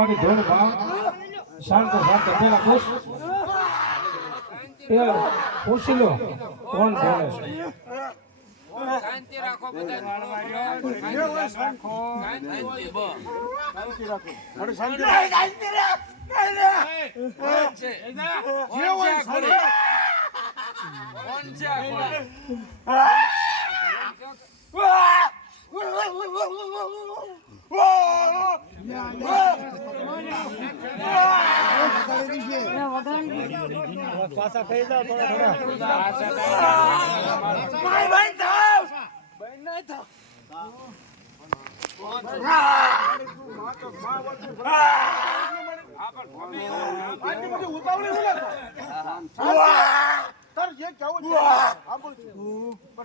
મારી ધોળ ભાવ શાંત શાંત પેલા પૂછી લો કોણ બોલે છે. શાંતિ રાખો બધા રાખો શાંતિ પાછા થઈ જાવ થોડા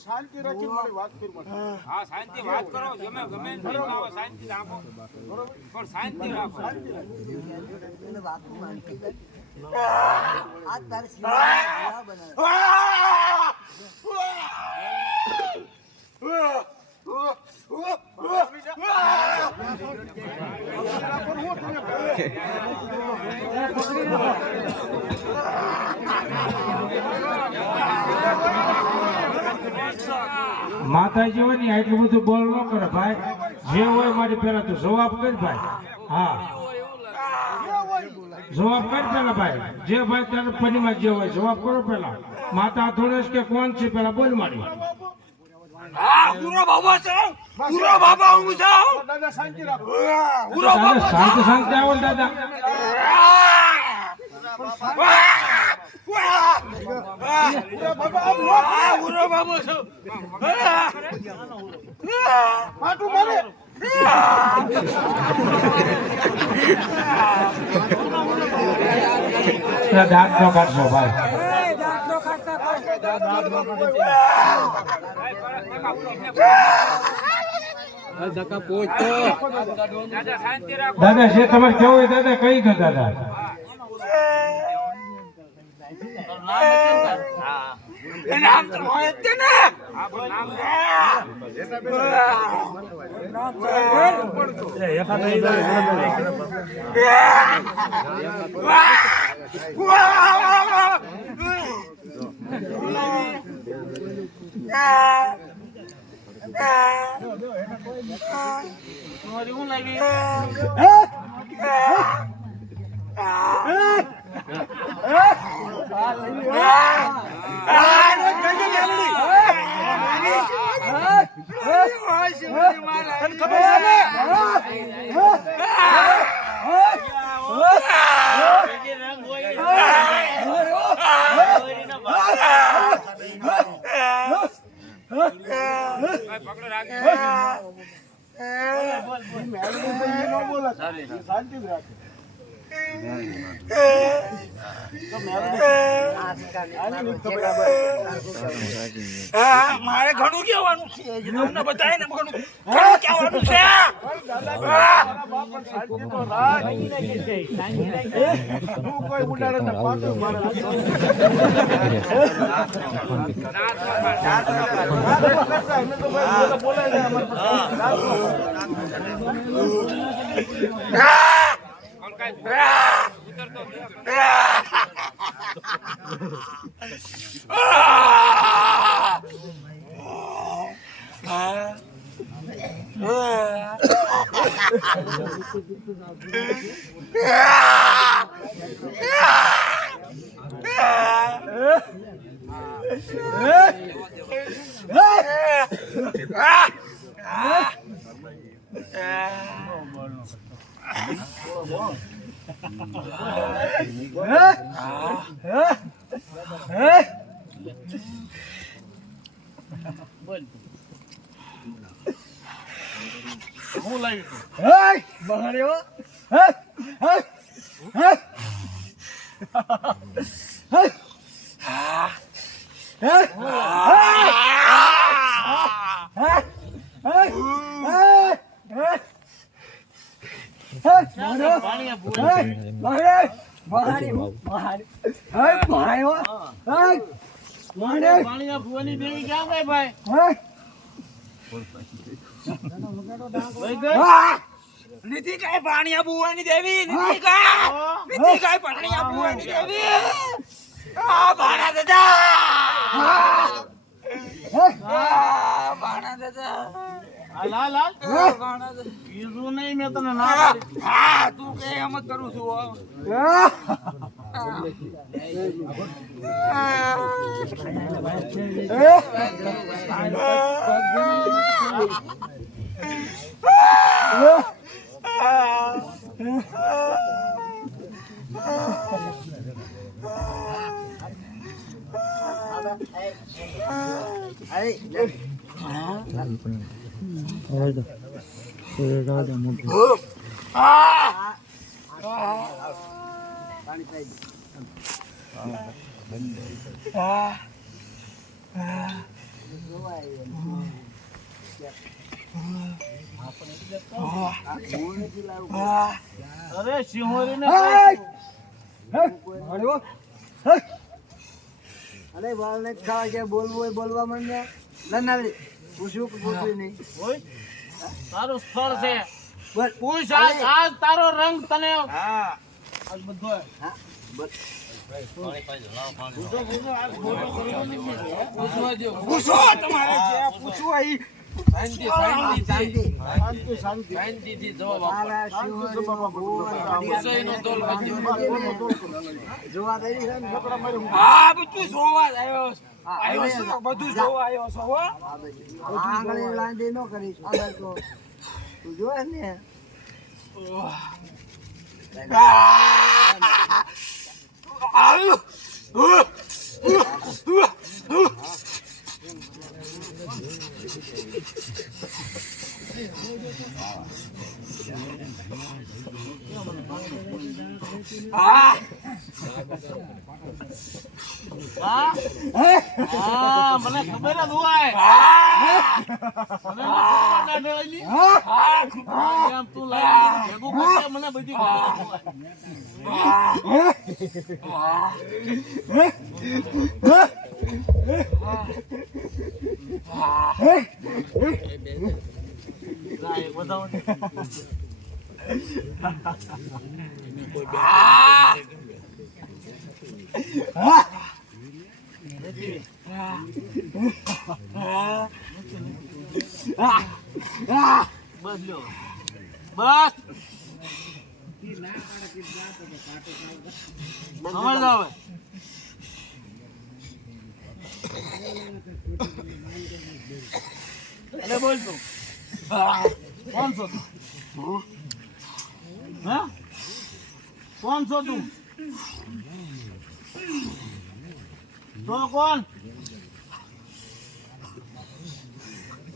શાંતિ રાખી મારી વાત કરી. હા શાંતિ વાત કરો ગમે ગમે શાંતિ રાખો પણ શાંતિ રાખો. માતાજી હોય ને એટલું બધું બોલ ન કરે ભાઈ. જે હોય મારી પેલા તું જવાબ કર ભાઈ. હા જવાબ કર પેલા ભાઈ. જે ભાઈ તારે પરીમાં જે હોય જવાબ કરો પેલા. માતા ધોળેશ કે કોણ છે પેલા બોલ મારી. શાંતિ શાંતિ આવો દાદા. દાંત નો કાઢશો ભાઈ. દાદા છે તમારે કેવું હોય દાદા કઈ દો દાદા. મારે ઘણું કહેવાનું છે. તમને બતાય ને ઘણું કહેવાનું છે. હું લાવી બહાર એવો પાણીયા ભુવાની દેવી ક્યાં ગઈ ભાઈ નીતિ કાય પાણીયા બુવાની દેવી નીતિ કાય પાણીયા બુવાની દેવી આ ભાણા દાદા ભાણા દાદા લાલ લાલ ભાણા દાદા કીધું નહીં મેં તને ના હા તું કે એમ જ કરું છું અરે સિંહોરી ને અરે બાળ ને ખાવા કે બોલવું હોય બોલવા માંડે લનાવી પૂછ્યું કે પૂછ્યું નહીં હોય તારું સ્થળ છે બોલ પૂછ આજ તારો રંગ તને હા આજ બધો હા બોલ પૂછવા દો પૂછો તમારે જે પૂછવું હોય શાંતિ શાંતિ શાંતિ શાંતિ શાંતિથી જવાબ જોવા દઈ છે ને હા બધું જોવા આવ્યો છે બધું જોવા આવ્યો છો હો આંગળી લાંડી નો કરીશ આગળ તો તું જોવે ને મને ખબર જ હોય તું લાવી ભેગું કરશે મને બધી બસ લ્યો બસ સમજ આવે એટલે બોલ તું કોણ છો તું હા કોણ છો તું તો કોણ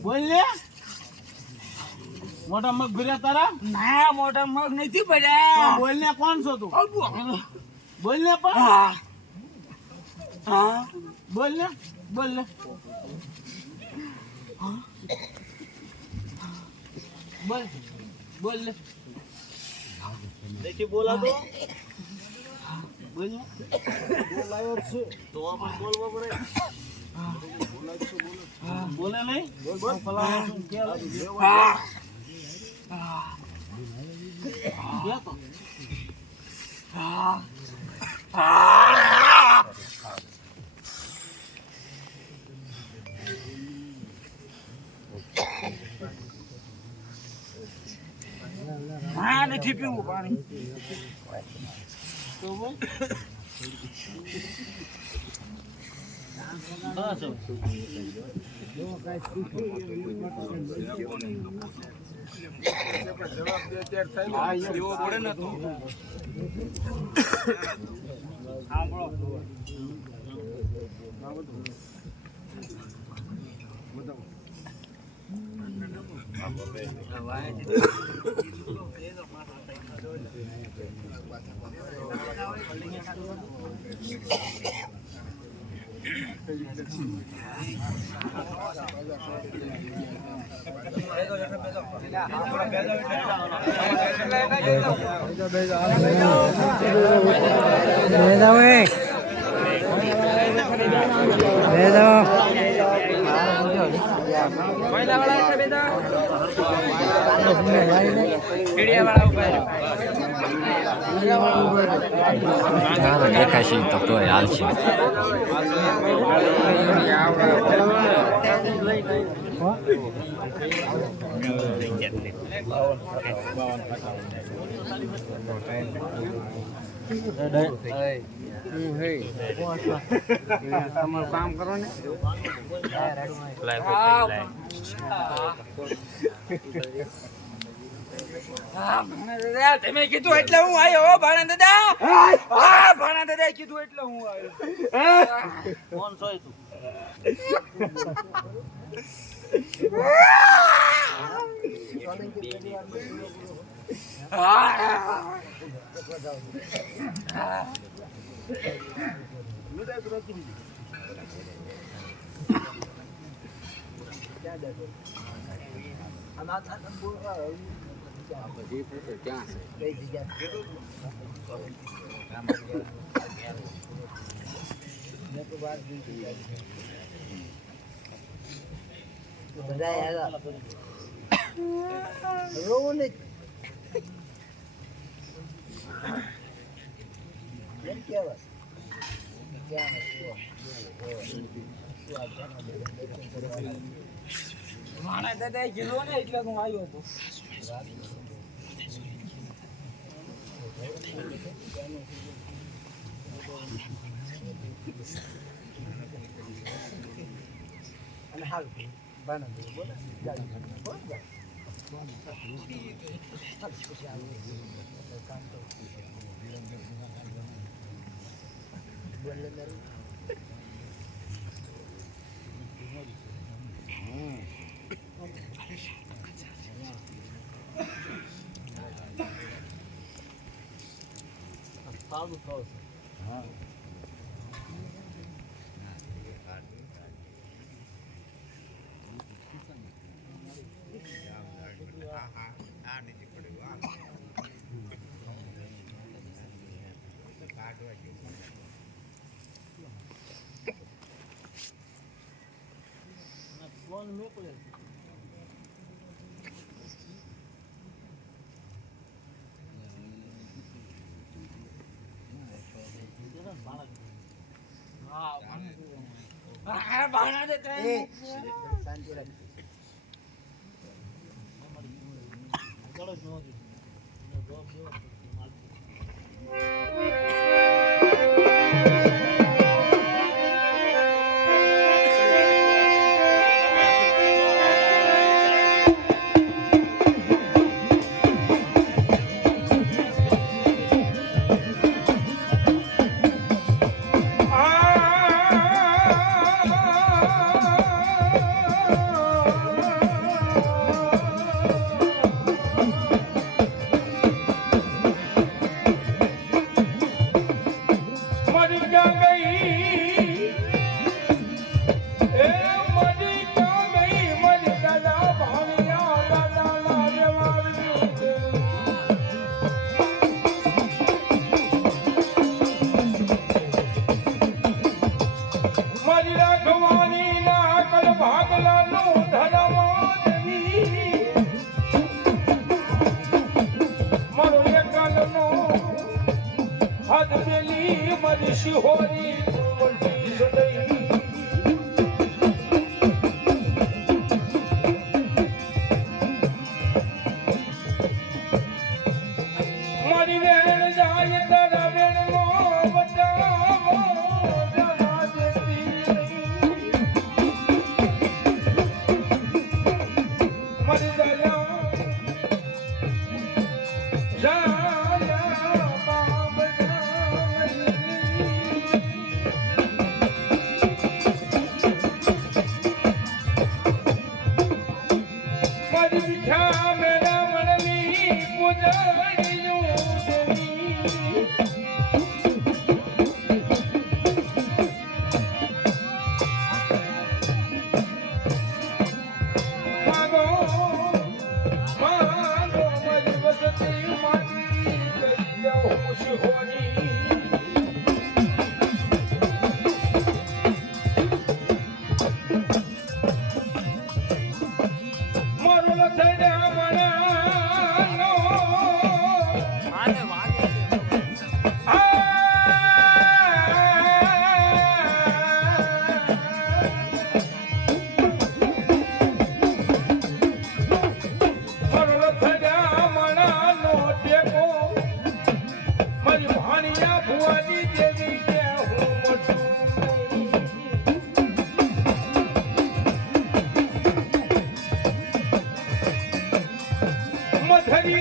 બોલ ને મોટા મગ ભર્યા તારા ના મોટા મગ નથી પડ્યા બોલ ને કોણ છો તું બોલ ને પણ બોલ ને બોલ ને બોલ બોલ ને દેખી બોલા તો બોલ ને બોલાયો છે તો આપણે બોલવા પડે બોલે નહીં બોલ ફલાણા શું કે ગયા તો નથી પીવું પાણી દેખાશે તો તોય હાલ છે તમારું કામ કરો ને તમે કીધું એટલે હું આવ્યો ભાણા દાદા હા ભાણા દાદા કીધું એટલે હું આવ્યો કોણ છો તું ભાણા દાદા કીધું ને એટલે હું આવ્યો હતો અને હાલ ભાણા બોલો ભાણા દાદા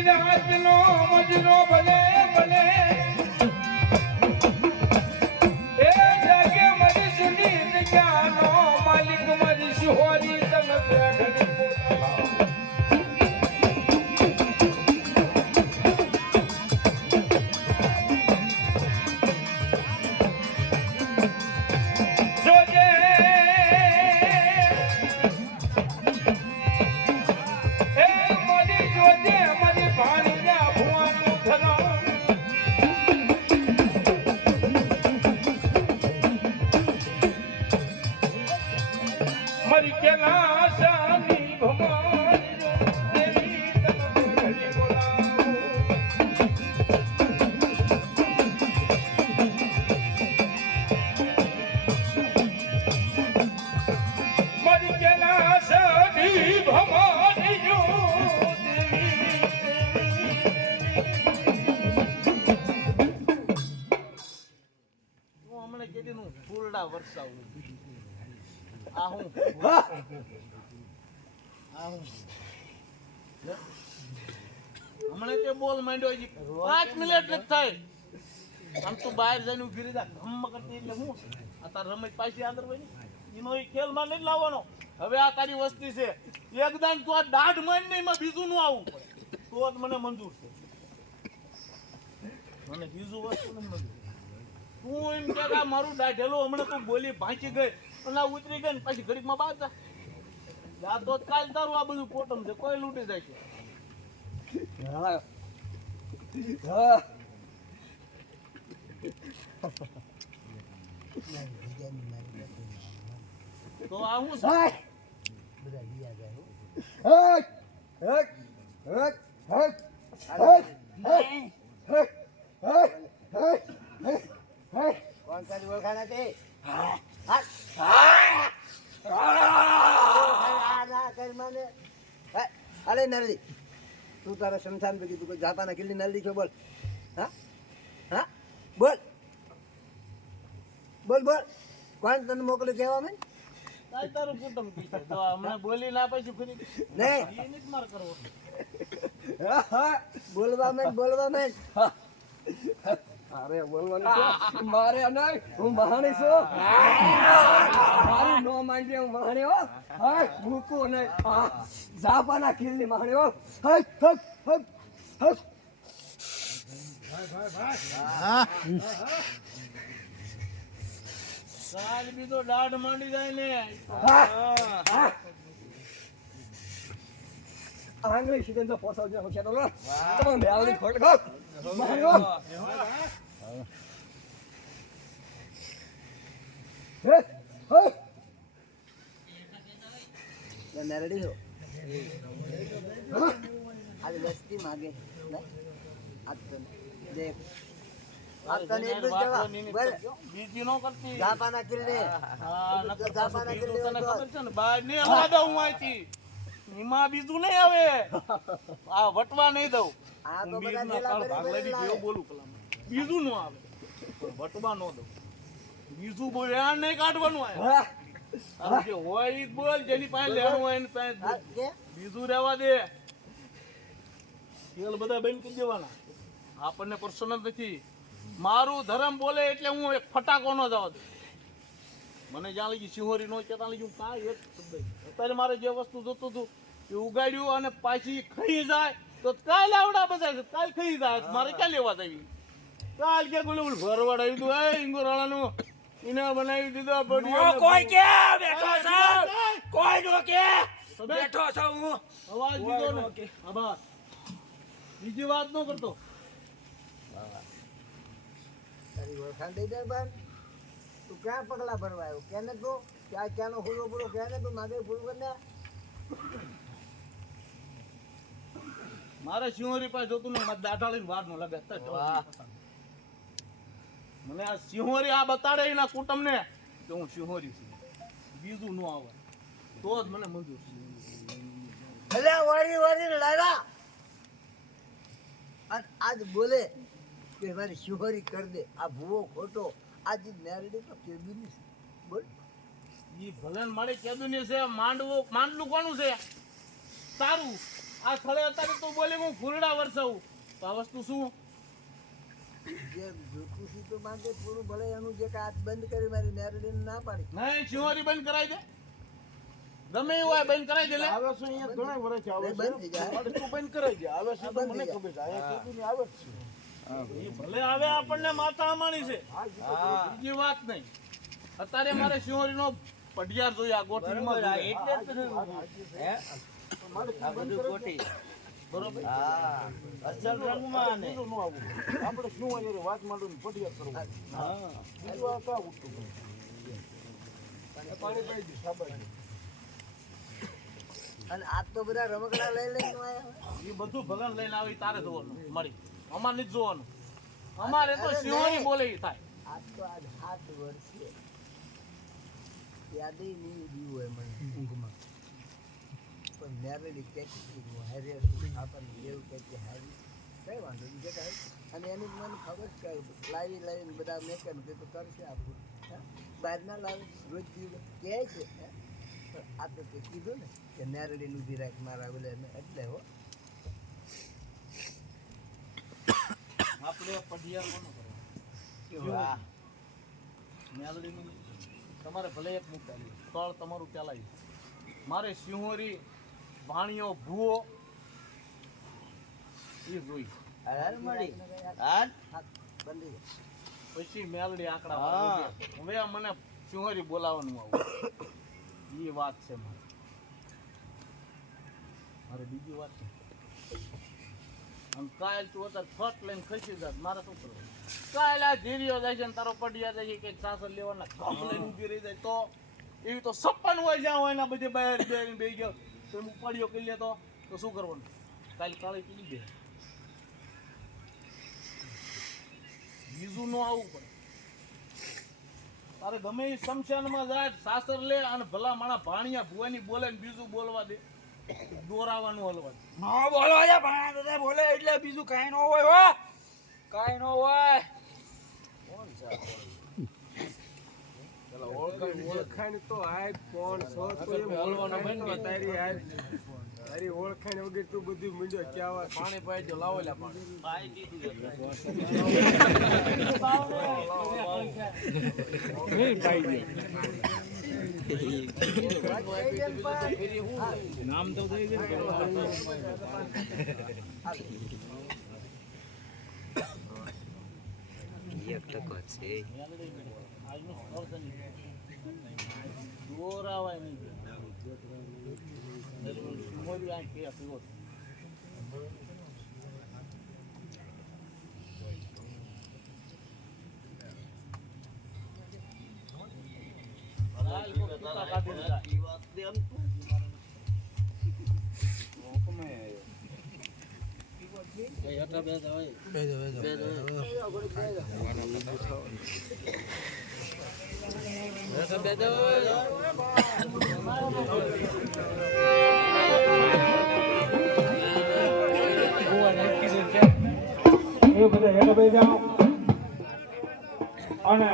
રાજનો મજનો ભલે ભલે એ જાગે મરી સુધી જગ્યાનો માલિક મરી શિહોરી તન ઘડી જોજે એ મરી જોજે મરી ભાણિયા ભુવાનું ધનો મરી કેલા શાની ભવાની દેવી તન ઘડી બોલાવો મરી કેલા શાની ભવાની હું હમણાં કીધી નું ફૂલડા વરસાવું આ હું હમણાં તે બોલ માંડ્યો હજી 5 મિનિટ જ થાય આમ તું બહાર જઈને ઉભી રહી જા ધમ્મ કરતી એટલે હું આ તાર રમત પાછી અંદર હોય ને એનો ઈ ખેલમાં નથી લાવવાનો હવે આ તારી વસ્તી છે એકદમ તું આ દાઢ મારી ને એમાં બીજું નું આવવું પડે તો જ મને મંજૂર છે મને બીજું વસ્તુ નથી મંજૂર તું એમ કે આ મારું દાઢેલું હમણાં તું બોલી ભાંચી ગઈ અને આ ઉતરી ગઈ ને પછી ઘડીકમાં બહાર જા તો કાલ તારું આ બધું પોટમ છે કોઈ લૂંટી જાય છે તો આ હું कौन सा ओळखाणा ते अरे नरली तू तारा शमशान पैकी तू जाताना किल्ली नरली छो बोल हा हा बोल बोल बोल कोण तने मोकले केवा में કાલ તારું કુટુંબ કી છે તો હમણાં બોલી ના પછી ફરી नहीं એ નથી માર કરવો बोलवा में अरे बोलવાનું મારે નહીં હું મહાણી છું મારું નો માંડે હું મહાણી હો હા ભૂકો નહીં જાપાના કિલ્લી મહાણી હો હક હક હક કાલ બીજો દાઢ માંડી જાય ને આંગળી સીધે તો પોસાવજો હો ખેતો લો તમે મેલની ખોટ ગો મહાણી હો હે હે मैं नरड़ी हो आज वस्ती मागे आज देख आज तने एक जगह बोल બીજી નો કરતી जापाना किल्ले હા નકર જાપાના પાછું બીજું કિલ્લે તને તો- ખબર છે ને બહાર ને હવા દઉં અહીંથી એમાં બીજું નહીં આવે આ વટવા નહીં દઉં આ હું તો બધા બીજના મેલા કાળ ભરી ભાગલાની ભરી જેવું બોલું પેલા બીજું નો આવે પણ વટવા નો દઉં બીજું બોલ્યા નહીં કાઢવાનું આવે હા તારું જે હોય ઈ જ બોલ જેની પાસે લેવાનું હોય એની પાસે હા કે બીજું રહેવા દે તેલ બધા બંધ કરી દેવાના આપણને પર્સનલ નથી મારું ધર્મ બોલે એટલે હું એક ફટાકો ન જવા દઉં મને જ્યાં લગી સિંહોરી નો છે ત્યાં લગી હું કાંઈ એક શબ્દ નહીં. અત્યારે મારે જે વસ્તુ જોતું હતું એ ઉગાડ્યું અને પાછી ખાઈ જાય તો કાલ આવડા બધા છે કાલ ખાઈ જાય મારે ક્યાં લેવા દેવી કાલ કે બોલું ભરવાડ આવી દઉં એ ઇંગોરાળાનું એને બનાવી દીધો કોઈ કે બેઠો છો કોઈ નો કે બેઠો છો હું અવાજ દીધો ને આભાર બીજી વાત ન કરતો તારી ઓળખાણ દઈ દે બાર તું ક્યાં પગલા ભરવા આવ્યો કેને તો ક્યાં ક્યાંનો હુલો બોલો ક્યાંને તું માગે ફૂલ કરને મારે સિંહોરી પાસે જોતું ને મારે દાઢાળીને વાર નો લાગે મને આ સિંહોરી આ બતાડે એના કુટુંબને કે હું સિંહોરી છું બીજું ન આવે તો જ મને મંજૂર છે અરે વારી વારી લાવ્યા અને આજ બોલે કે મારી શિહોરી કર દે આ ભૂવો ખોટો આજ નેરડી તો કેબી બોલ ઈ ભલન મારી કેદુની છે માંડવું કોનું છે તારું આ સ્થળે અત્યારે તું બોલી હું ફૂલડા વરસાવું તો આ વસ્તુ શું જે જોતું છું તો માંગે પૂરું ભલે એનું જે કાચ બંધ કરી મારી નેરડીને ના પાડી નહીં શિહોરી બંધ કરાવી દે ગમે એવું હોય બંધ કરાવી દે લે આવે છે અહીંયા ઘણા વર્ષ આવે છે બંધ થઈ જાય મારે તું બંધ કરાઈ દે આવે છે તો મને ખબર છે અહીંયા કીધું આવે જ છે ઈ ભલે આવે આપણને માતા અમાણી છે બીજી વાત નહીં અત્યારે મારે શિહોરીનો પઢિયાર જોઈએ આ ગોઠવીમાં જોઈએ. બરોબર બીજું ન આવવું આપણે શું હોય યાર વાત માંડું પટિયા કરવું બીજું આ કા ઉઠતું પાણી પાઈ દે સાબાજી અને આજ તો બધા રમકડા લઈ લઈને આયા એ બધું ભગવાન લઈને આવી તારે જોવાનું મળી અમારે નથી જોવાનું અમારે તો શિહોરી બોલે ઈ થાય આજ તો આજ 7 વર્ષે યાદ નહીં રહ્યું હોય મને ઊંઘમાં પણ નેરડી કેટલી હારે આપણને એવું કે હારી કઈ વાંધો નહીં કે અને એની મને ખબર છે કે લાવીને બધા મેકન કે તો કરશે આપણું બહાર ના લાવે રોજ કહે છે આ તો તે કીધું ને કે નેરડીનું ઉભી રાખ મારા બોલે એટલે હો આપણે પઢિયાર કોનો કરવાનો મેલડીનું નહીં. તમારે ભલે એક મુદ્દા લ્યો તળ તમારું ચાલાય મારે સિંહોરી ભાણિયો ભૂવો એ જોઈ બંધી પછી મેલડી આંકડા વાળા હવે આ મને સિંહોરી બોલાવવાનું આવું એ વાત છે મારે બીજી વાત છે આમ કાયલ તું અત્યારે ફટ લઈને ખસી જાત મારે શું કરવું કાયલ આ ધીરીઓ જાય છે ને તારો પડિયા જાય છે કંઈક સાસર લેવાના કામ લઈને ઊભી રહી જાય તો એવી તો સપન હોય જ્યાં હોય ને બધે બહાર બેસી ગયો તો એમ પડ્યો કરી લે તો શું કરવાનું કાલ કાળી પીલી દે બીજું નો આવવું પડે તારે ગમે એ શમશાનમાં જાય સાસર લે અને ભલા માણા ભાણિયા ભુવાની બોલે ને બીજું બોલવા દે દોરાવાનું હલવા દે ના બોલો છે ભાણા દાદા બોલે એટલે બીજું કાંઈ ન હોય હો કાંઈ ન હોય ઓળખાણ તો આય કોણ છો તો એ બોલવાનો બંધ કે તારી ઓળખાણ વગર તું બધું મીંડો ક્યાં પાણી પાઈ દો લાવો લે પાણી નામ તો થઈ ગયું દોરાવાય નહીં મોરી આ કે પીવો લાલ કો કુતા કાઢી દીધા ઈ વાત દે અંત ઓકમે એ હટા બે આવે બે એ બધા હેઠ બેસી જાઓ અને